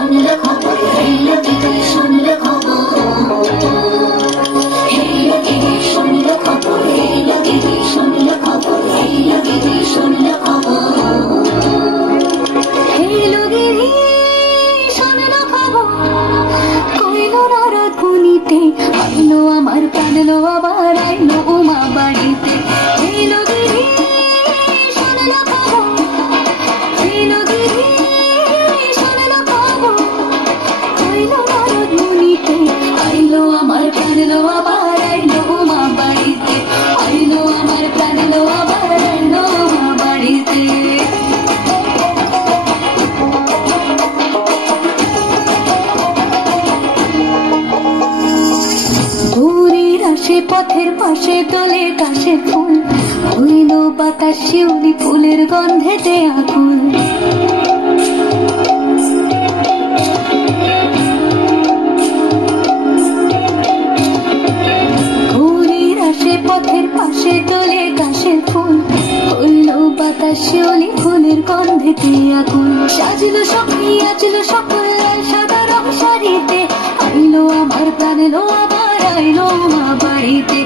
শুনলে খবর, হেলো দিদি শুনলে খবর, হেলো দিদি শুনলে খবর, হেলো দিদি শুনলে খবর, হেলো দিদি শুনলে খবর, হেলো দিদি শুনলে খবর। কইলো নারদ মুনিতে, আইলো আমার প্রাণলো আবার আইলো উমা বাড়িতে। হেলো দিদি শুনলে খবর, হেলো দিদি শুনলে খবর। কইলো নারদ মুনিতে, আইলো আমার প্রাণলো আবার আইলো উমা বাড়িতে। আইলো আমার প্রাণলো আবার আইলো উমা বাড়িতে। দূরের আসে পথের পাশে তোলে কাশের ফুল, হইল বাতাস শিউলি ফুলের গন্ধেতে আকুল। দূরের আসে পথের পাশে তোলে কাশের ফুল, হইল বাতাস শিউলি ফুলের গন্ধেতে আকুল। সাজলো সখী আজলো সকল সাদা রং শাড়িতে, আইলো আমার প্রাণলো আবার আইলো মা বাড়িতে।